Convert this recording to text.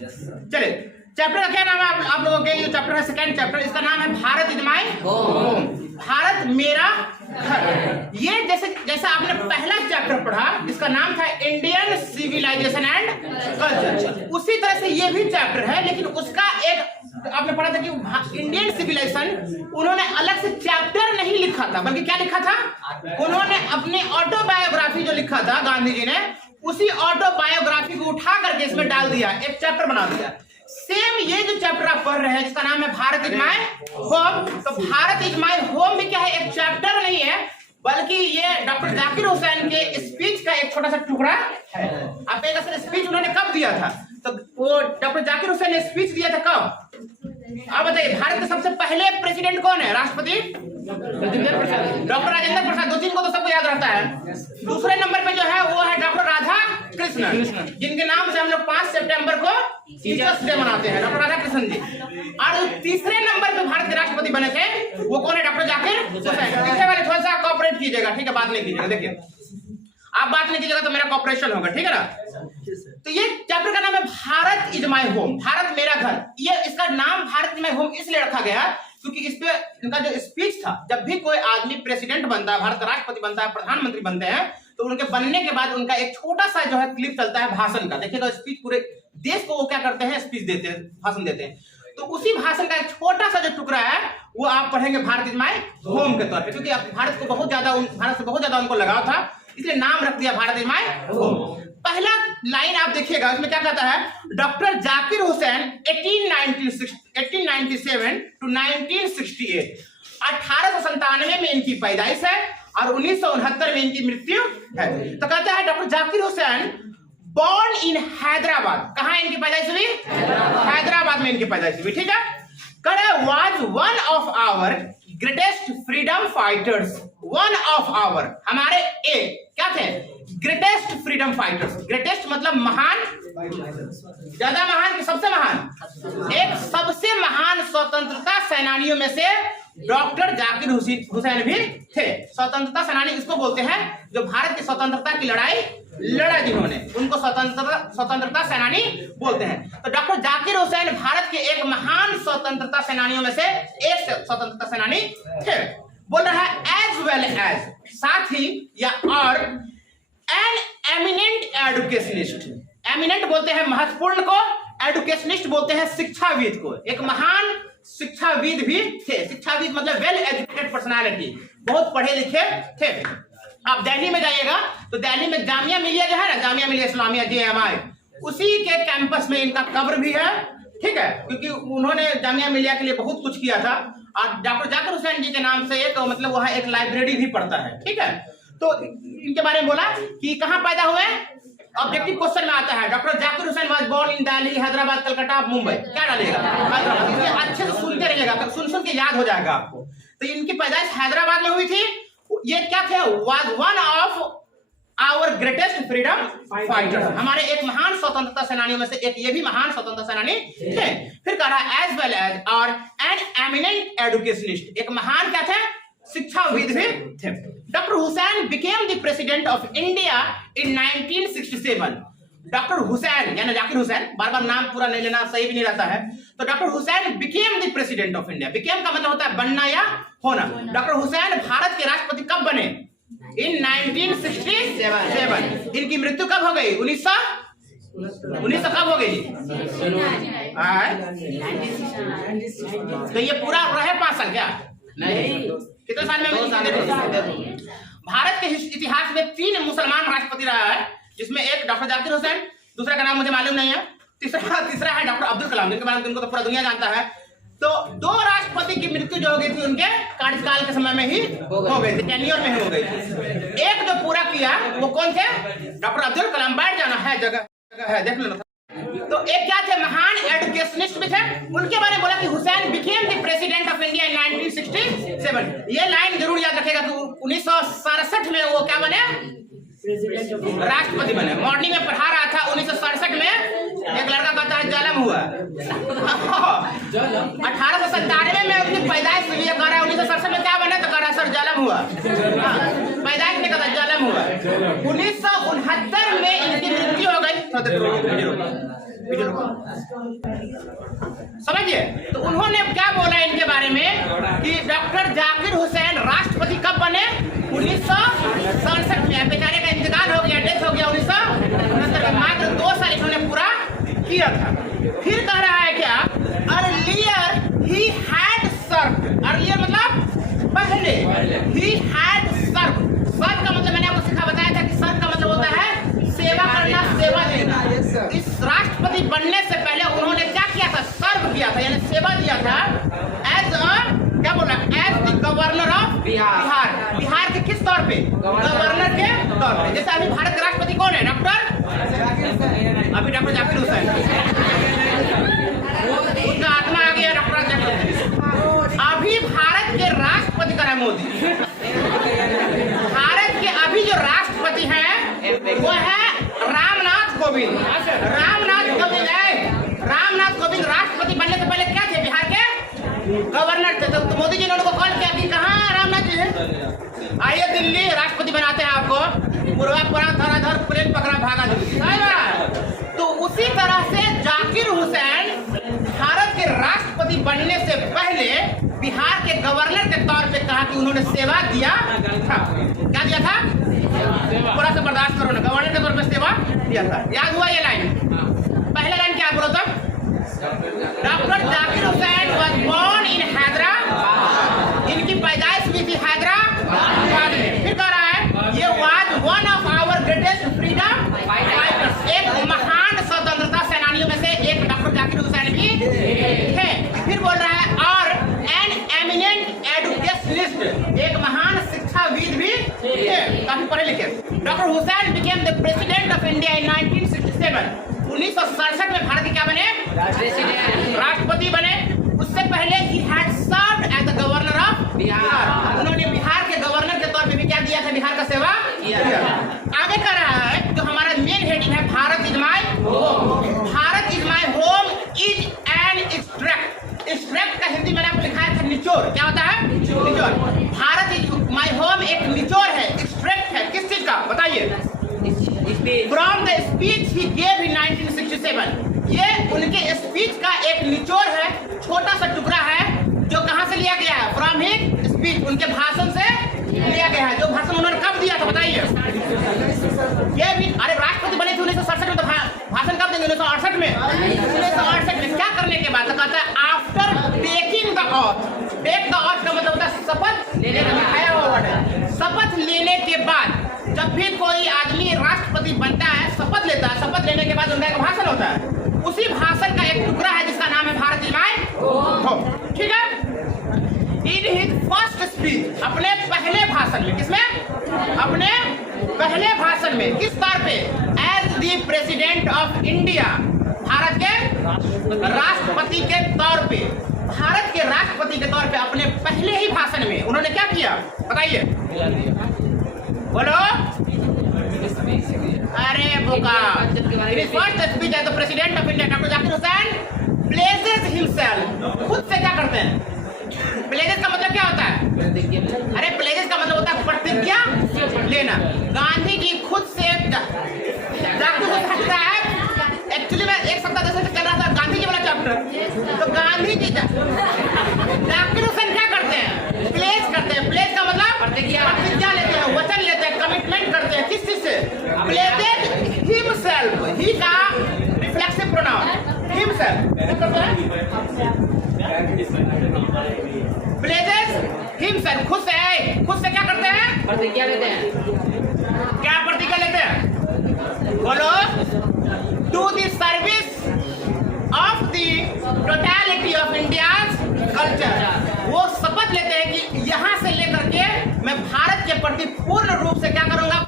चले, चैप्टर का क्या नाम है आप लोगों के? ये चैप्टर है सेकंड चैप्टर, इसका नाम है Bharat is my home, Bharat मेरा घर। ये जैसा आपने पहला चैप्टर पढ़ा इसका नाम था इंडियन सिविलाइजेशन एंड कल्चर, उसी तरह से ये भी चैप्टर है, लेकिन उसका एक आपने पढ़ा था कि इंडियन सिविलाइजेशन उन्होंने अलग से चैप्टर नहीं लिखा था, बल्कि क्या लिखा था, उन्होंने अपनी ऑटोबायोग्राफी जो लिखा था गांधी जी ने, उसी ऑटोबायोग्राफी को उठा करके इसमें डाल दिया, एक चैप्टर बना दिया। सेम ये जो चैप्टर आप पढ़ रहे हैं जिसका नाम है भारत इज माय होम, तो भारत इज माय होम में क्या है, एक चैप्टर नहीं है, बल्कि ये डॉक्टर जाकिर हुसैन के स्पीच का एक छोटा सा टुकड़ा है। आप एक असल स्पीच उन्होंने कब दिया था, तो वो डॉक्टर जाकिर हुसैन ने स्पीच दिया था कब, आप बताइए। भारत के सबसे पहले प्रेसिडेंट कौन है? राष्ट्रपति डॉक्टर राजेंद्र प्रसाद, दो तीन को तो सबको याद रहता है। दूसरे नंबर पे जो है वो है डॉक्टर राधा कृष्णन, जिनके नाम से हम लोग 5 सितंबर को टीचर्स डे मनाते हैं, डॉक्टर राधा कृष्णन जी। और तीसरे नंबर पे भारत के राष्ट्रपति बने थे वो कौन है? डॉक्टर जाकिर हुसैन। तीसरे वाले थोड़ा सा कॉपरेट कीजिएगा, ठीक है, बात नहीं कीजिएगा, देखिए आप बात नहीं कीजिएगा तो मेरा कॉपरेशन होगा, ठीक है ना। तो ये चैप्टर का नाम है Bharat is my home, Bharat मेरा घर। ये इसका नाम भारत इज माय होम इसलिए रखा गया क्योंकि इस पे इनका जो स्पीच था, जब भी कोई आदमी प्रेसिडेंट बनता है, भारत का राष्ट्रपति बनता है, प्रधानमंत्री बनते हैं, तो उनके बनने के बाद उनका एक छोटा सा जो है क्लिप चलता है भाषण का। देखिएगा स्पीच पूरे देश को वो क्या करते हैं, स्पीच देते हैं, भाषण देते हैं। तो उसी भाषण का एक छोटा सा जो टुकड़ा है वो आप पढ़ेंगे भारत इज माय होम के तौर पे, क्योंकि भारत से बहुत ज्यादा उनको लगाव था, इसलिए नाम रख दिया भारत इज माय होम। पहला लाइन आप देखिएगा, इसमें क्या कहता है, डॉक्टर जाकिर हुसैन 1897 टू 1968, 1897 में इनकी पैदाइश है और 1969 में इनकी मृत्यु है। तो कहता है doctor Zakir Hussain born in Hyderabad, कहां इनकी पैदाइश हुई? हैदराबाद में इनकी पैदाइश हुई, ठीक है। करे was one of our greatest freedom fighters, one of our, हमारे एक क्या थे? Greatest freedom fighters. ग्रेटेस्ट मतलब महान, ज्यादा महान कि सबसे महान? एक सबसे महान स्वतंत्रता सेनानियों में से डॉक्टर जाकिर हुसैन भी थे। स्वतंत्रता सेनानी इसको बोलते हैं जो भारत की स्वतंत्रता की लड़ाई लड़ा जिन्होंने, उनको स्वतंत्रता सेनानी बोलते हैं। तो डॉक्टर जाकिर हुसैन भारत के एक महान स्वतंत्रता सेनानियों में से एक स्वतंत्रता सेनानी थे। बोल रहा है एज वेल एज, साथ ही या और, एन एमिनेंट एडुकेशनिस्ट, एमिनेंट बोलते हैं महत्वपूर्ण को, एडुकेशनिस्ट बोलते हैं शिक्षाविद को, एक महान शिक्षाविद भी थे। शिक्षाविद मतलब वेल एजुकेटेड पर्सनालिटी, बहुत पढ़े लिखे थे। आप दिल्ली में जाइएगा तो दिल्ली में जामिया मिलिया जो है ना, जामिया मिलिया इस्लामिया JMI, उसी के कैंपस में इनका कब्र भी है, ठीक है, क्योंकि उन्होंने जामिया मिलिया के लिए बहुत कुछ किया था। और डॉक्टर जाकिर हुसैन जी के नाम से एक मतलब वहां एक लाइब्रेरी भी पढ़ता है, ठीक है। तो इनके बारे में बोला कि कहां पैदा हुए, ऑब्जेक्टिव क्वेश्चन में आता है doctor Zakir Hussain was born in Delhi, Hyderabad, Calcutta, Mumbai, क्या डालेगा? अच्छे से सुनते रहिएगा, सुन के याद हो जाएगा आपको। तो इनकी पैदाइश हैदराबाद में हुई थी। ये क्या थे? Was one of our greatest freedom fighters, हमारे एक महान स्वतंत्रता सेनानियों में से एक ये भी महान स्वतंत्रता सेनानी थे। फिर कह रहा एज वेल एज और एन एमिनेंट एडुकेशनिस्ट, एक महान क्या थे? शिक्षाविद भी थे। Doctor Hussain became the president of India in 1967। Doctor Hussain यानी जाकिर हुसैन, बार बार नाम पूरा नहीं लेना, सही भी नहीं रहता है। तो doctor Hussain became the president of India, became का मतलब होता है बनना या होना। डॉक्टर हुसैन भारत के राष्ट्रपति कब बने? इन 1967। इनकी मृत्यु कब हो गई? 1900 कब हो गई? तो ये पूरा रहे 5 साल क्या? नहीं, कितने साल में? भारत के इतिहास में 3 मुसलमान राष्ट्रपति रहा है, जिसमें एक डॉक्टर जाकिर हुसैन, दूसरा का नाम मुझे मालूम नहीं है, तीसरा है डॉक्टर अब्दुल कलाम, जिनके बारे में उनको तो पूरा दुनिया जानता है। तो 2 राष्ट्रपति की मृत्यु जो हो गई थी उनके कार्यकाल के समय में ही हो गई थी, टेन्योर में ही हो गई थी। एक जो पूरा किया वो कौन थे? डॉक्टर अब्दुल कलाम। बैठ जाना है, जगह है, देख लेना। तो एक क्या थे? महान एडुकेशनिस्ट भी थे। उनके बारे में बोला कि Hussain became the president of India in 1967। ये लाइन जरूर याद रखेगा कि 1967 में वो क्या बने? राष्ट्रपति बने। मॉर्निंग में पढ़ा रहा था 1967 में एक लड़का कहता है जन्म हुआ 1897 में उनकी पैदाइश हुई है, कह रहा है 1967 में क्या बने, तो कह रहा है सर जन्म हुआ। पैदाइश नहीं कहता, जन्म हुआ। 1969 में इनकी मृत्यु हो गई। समझिए। तो उन्होंने क्या बोला इनके बारे में कि डॉक्टर जाकिर हुसैन राष्ट्रपति कब बने? 1967 में। बेचारे का इंतकाल हो गया, डेथ हो गया 1969 में। मात्र 2 साल इन्होंने पूरा किया था। फिर कह रहा है क्या, अर्लियर ही हैड सर्व। अर्लियर मतलब पहले, ही हैड सर्व। सर्व का मतलब मैंने आपको सिखा बताया था कि सर्व का मतलब होता है सेवा करना, सेवा देना। इस राष्ट्रपति बनने से पहले उन्होंने क्या किया था? सर्व किया था, यानी सेवा दिया था एज अ, क्या बोला, as the governor of Bihar. Bihar के किस तौर पे? गवर्नर के तौर पे। जैसे अभी भारत के राष्ट्रपति कौन है? डॉक्टर, अभी डॉक्टर जाकिर हुसैन, उनका आत्मा आ गया डॉक्टर जाकिर हुसैन। अभी भारत के राष्ट्रपति का है मोदी। भारत के अभी जो राष्ट्रपति हैं वो है रामनाथ कोविंद। रामनाथ कोविंद है। रामनाथ कोविंद राष्ट्रपति बनने से पहले क्या थे? बिहार के गवर्नर थे। तो मोदी जी ने उनको कॉल किया कि कहाँ रामनाथ जी है, आइए दिल्ली, राष्ट्रपति बनाते हैं आपको। पूर्वापुरा धराधर प्लेन पकड़ा, भागा दिल्ली। तो उसी तरह से जाकिर हुसैन भारत के राष्ट्रपति बनने से पहले बिहार के गवर्नर के तौर पे कहा कि उन्होंने सेवा दिया था। क्या दिया था? थोड़ा सा बर्दाश्त करो ना। गवर्नर के तौर पे सेवा दिया था। याद हुआ ये लाइन? पहला लाइन क्या बोलो तब? Doctor Zakir Hussain was born in Hyderabad. इनकी पैदाइश हुई थी हैदराबाद में। फिर कह रहा है ये was one of our greatest freedom fighters. एक महान स्वतंत्रता सेनानियों में से एक डॉक्टर जाकिर हुसैन भी थे। फिर बोल रहा है और एन एमिनेंट एजुकेशनिस्ट, एक महान शिक्षाविद भी थे, काफी पढ़े लिखे। Doctor Hussain became the president of India in 1967। 1967 में भारत के क्या बने? राष्ट्रपति बने। उससे पहले ही had served as the governor of Bihar. उन्होंने बिहार के गवर्नर के तौर पे भी क्या दिया था? बिहार का सेवा किया। आगे कर रहा है जो हमारा मेन हेडिंग है, Bharat is my home. Bharat is my home is an extract. Extract का हिंदी मैंने आपको लिखाया था निचोड़। क्या होता है? निचोड़। भारत इज माय होम एक निचोड़ है, एक्सट्रैक्ट है। किस चीज का बताइए? From the speech he gave in 1967। ये उनके स्पीच का एक निचोड़ है, छोटा सा टुकड़ा है जो कहां से लिया गया है? फ्रॉम हिज स्पीच, उनके भाषण से लिया गया है। जो भाषण उन्होंने कब दिया था बताइए? ये भी, अरे राष्ट्रपति बने थे 1967 में, तो भाषण कब देंगे? 1968 में। 1968 में क्या करने के बाद? तो कहता है after taking the oath. Take the oath का मतलब होता है शपथ लेने का, लिखाया हुआ वर्ड है। शपथ लेने के बाद जब भी कोई आदमी राष्ट्रपति बनता है, शपथ लेता है, शपथ लेने के बाद उनका एक भाषण होता है। उसी भाषण का एक टुकड़ा है जिसका नाम है भारत इज माय होम। ठीक है। इन हिज फर्स्ट स्पीच, अपने पहले भाषण में, किसमें? अपने पहले भाषण में, किस तौर पे? As the president of India, Bharat के राष्ट्रपति के तौर पे। भारत के राष्ट्रपति के तौर पे अपने पहले ही भाषण में उन्होंने क्या किया बताइए? बोलो। अरे बोका। फर्स्ट स्पीच है तो president of India doctor Zakir Hussain places himself, खुद से क्या करते हैं? प्लेसेस का मतलब क्या होता है? अरे प्लेसेस का मतलब होता है प्रतिज्ञा लेना। गांधी जी खुद से जाकिर हुसैन साहब, एक्चुअली मैं एक सप्ताह 10 से चल रहा था गांधी जी वाला चैप्टर, तो गांधी जी जाकिर हुसैन क्या करते हैं? प्लेस करते हैं। प्लेस का मतलब प्रतिज्ञा लेते हैं, वचन लेते हैं, कमिटमेंट करते हैं। किस चीज से? प्लेसेस हिमसेल्फ, ही का reflexive pronoun himself. Places himself, खुद से क्या करते हैं? प्रतिज्ञा लेते हैं। क्या प्रतिज्ञा लेते हैं? बोलो। To the service of the totality of India's culture. वो शपथ लेते हैं कि यहाँ से लेकर के मैं भारत के प्रति पूर्ण रूप से क्या करूंगा?